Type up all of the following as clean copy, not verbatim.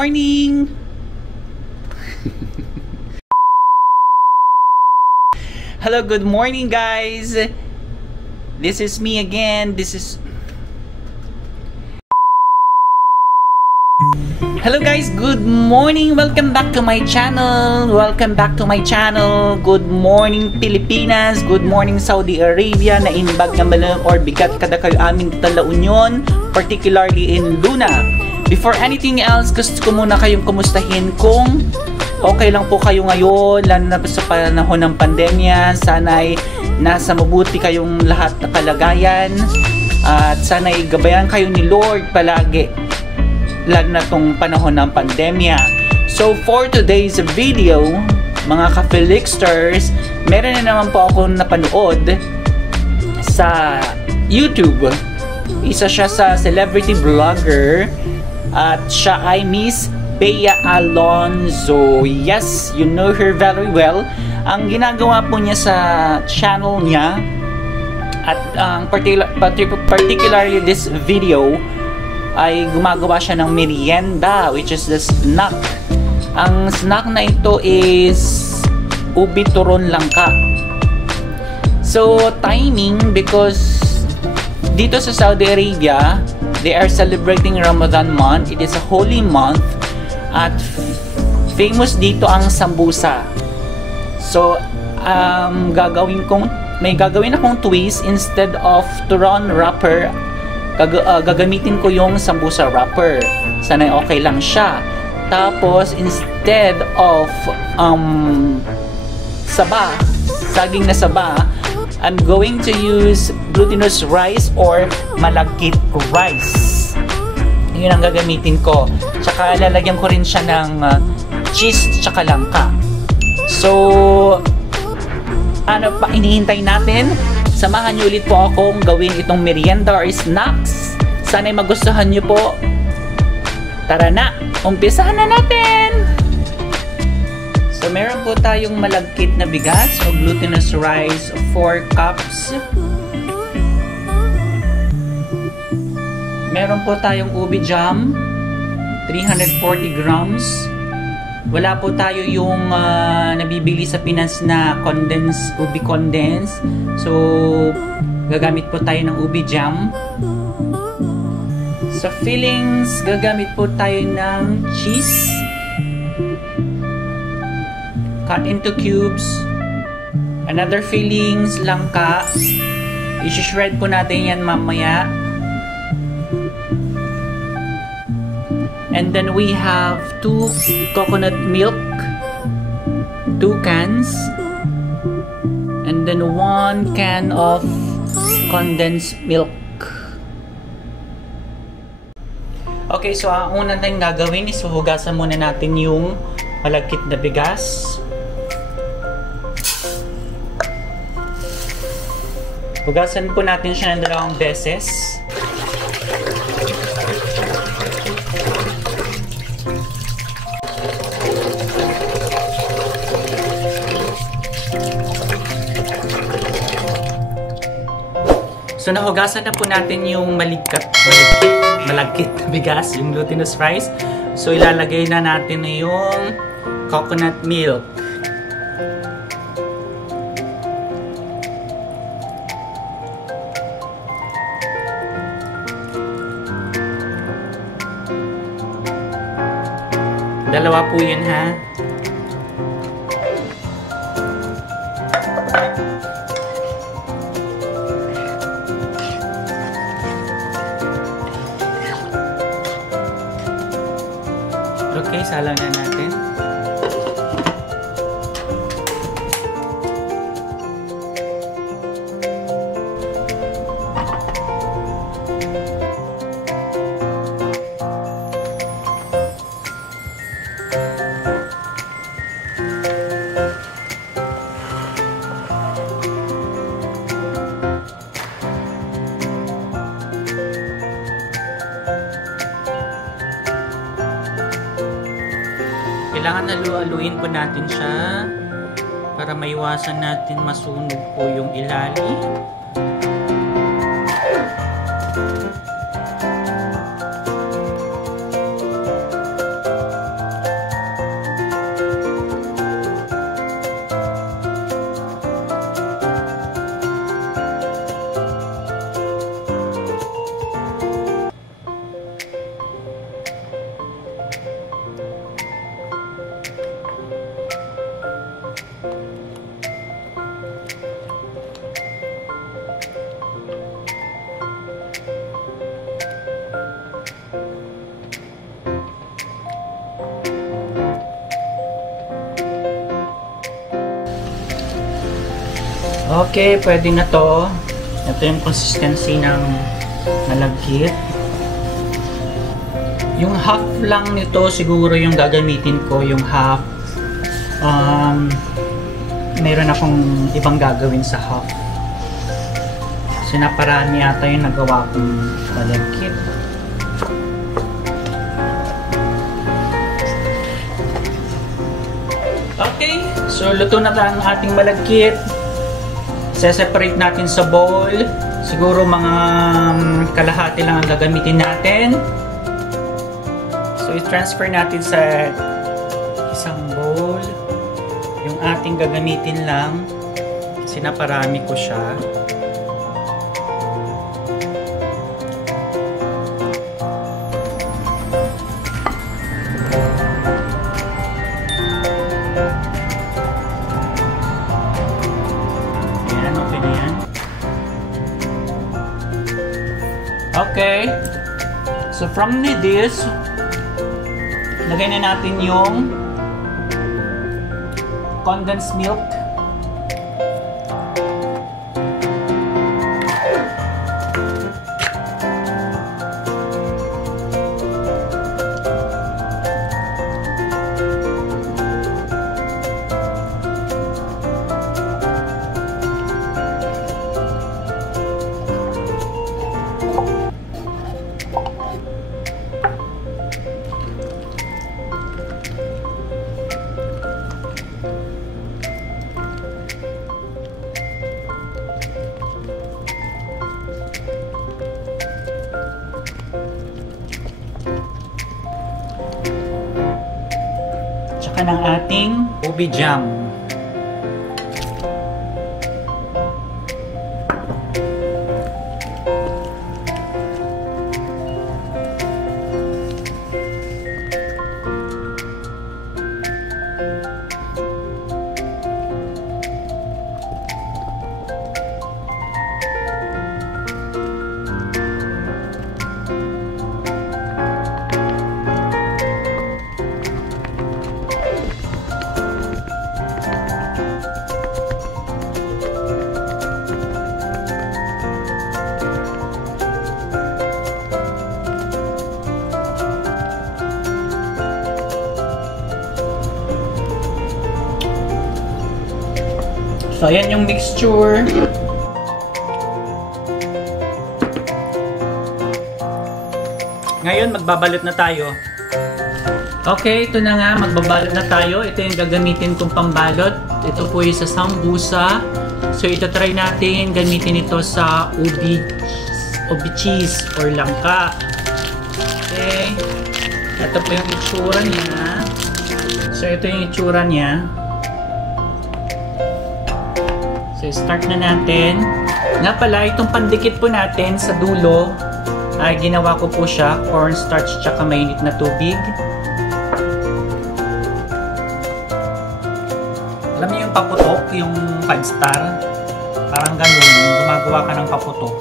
morning! Hello, good morning guys! This is me again. Hello guys, good morning! Welcome back to my channel! Good morning Pilipinas! Good morning Saudi Arabia na inbag na malang or bigat kada kayo aming talaunyon, particularly in Luna. Before anything else, gusto ko muna kayong kumustahin kung okay lang po kayo ngayon, lalo na sa panahon ng pandemya. Sana'y nasa mabuti kayong lahat na kalagayan at sana'y gabayan kayo ni Lord palagi, lalo na tong panahon ng pandemya. So for today's video, mga ka-felixsters, meron na naman po akong napanood sa YouTube. Isa siya sa celebrity vlogger at siya ay Miss BEA ALONZO. Yes, you know her very well. Ang ginagawa po niya sa channel niya at particularly this video ay gumagawa siya ng merienda, which is the snack. Ang snack na ito is ubi turon langka. So timing, because dito sa Saudi Arabia they are celebrating Ramadan month. It is a holy month at famous dito ang sambusa. So may gagawin akong twist. Instead of turon wrapper, gagamitin ko yung sambusa wrapper. Sana okay lang siya. Tapos instead of saging na saba, I'm going to use glutinous rice or malagkit rice. Yun ang gagamitin ko. Tsaka lalagyan ko rin siya ng cheese tsaka langka. So ano pa inihintay natin? Samahan niyo ulit po akong gawin itong merienda or snacks. Sana'y magustuhan niyo po. Tara na, umpisahan na natin! So meron po tayong malagkit na bigas o glutinous rice 4 cups. Meron po tayong ubi jam 340 grams. Wala po tayo yung nabibili sa Pinas na ubi condensed. So gagamit po tayo ng ubi jam. Sa fillings, gagamit po tayo ng cheese cut into cubes. Another fillings, langka. I-shred po natin yan mamaya. And then we have 2 coconut milk, 2 cans, and then 1 can of condensed milk. Okay, so ang una tayong gagawin is hugasan muna natin yung malagkit na bigas. Hugasan po natin siya ng 2 beses. So nahugasan na po natin yung malagkit na bigas, yung glutinous rice. So ilalagay na natin na yung coconut milk. Dalawa po yun, ha? Okay, salang na natin. Kailangan halu-haluin po natin siya para maiwasan natin masunog po yung ilalim. Okay, pwede na to. Ito yung consistency ng malagkit. Yung half lang nito siguro yung gagamitin ko, yung half. Meron akong ibang gagawin sa half. Kasi naparami ata yung nagawa kong malagkit. Okay, so luto na ang ating malagkit. Se-separate natin sa bowl. Siguro mga kalahati lang ang gagamitin natin. So, i-transfer natin sa isang bowl. Yung ating gagamitin lang. Kasi naparami ko siya. Okay. So from this, lagay na natin yung condensed milk. Ng ating ube jam. So, ayan yung mixture. Ngayon, magbabalot na tayo. Okay, ito na nga. Magbabalot na tayo. Ito yung gagamitin kong pambalot. Ito po yung sa sambusa. So, ito try natin. Gamitin ito sa UBE cheese or langka. Okay. Ito po yung itsura niya. So, ito yung itsura niya. So, start na natin. Nga pala, itong pandikit po natin sa dulo, ay ginawa ko po siya, cornstarch tsaka mainit na tubig. Alam niyo yung paputok, yung 5-star? Parang ganun, gumagawa ka ng paputok.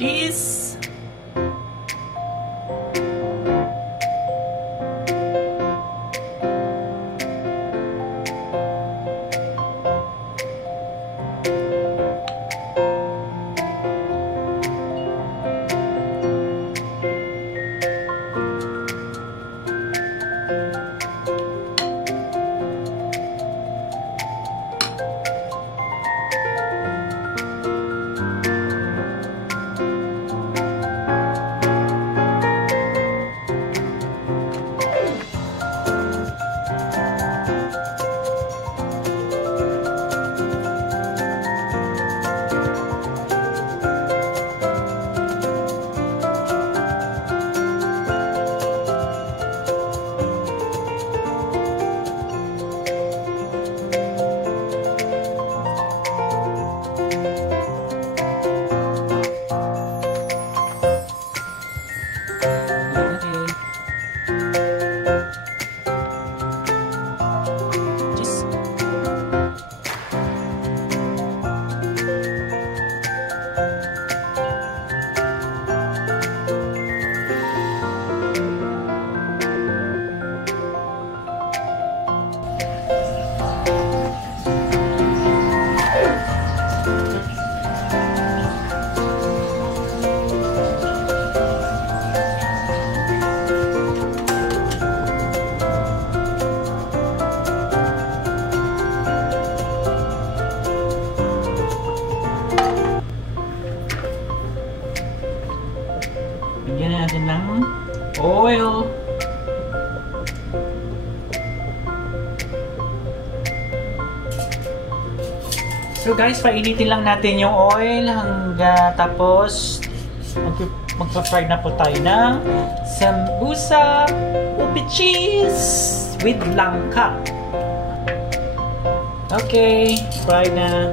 Cheese. So guys, painitin lang natin yung oil hanggang tapos magpa-fry na po tayo ng sambusa UBE cheese with langka. Okay, fry na.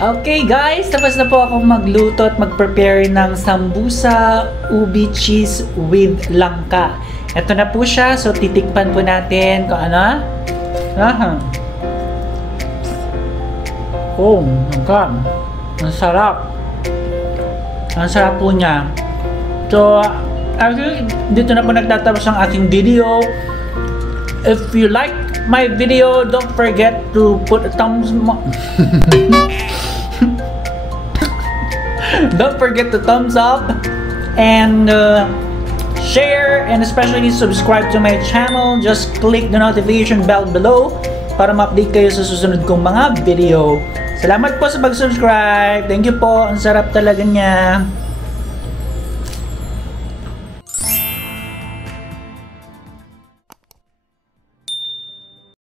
Okay guys, tapos na po akong magluto at mag-prepare ng sambusa UBE cheese with langka. Ito na po siya, so titikpan po natin kung ano. Oh, langka. Ang sarap. Ang sarap po niya. So, actually, dito na po nagtatapos ang aking video. If you like my video, don't forget to put a thumbs up. Don't forget to thumbs up and share, and especially subscribe to my channel. Just click the notification bell below para ma-update kayo sa susunod kong mga video. Salamat po sa pag-subscribe. Thank you po. Ang sarap talaga niya.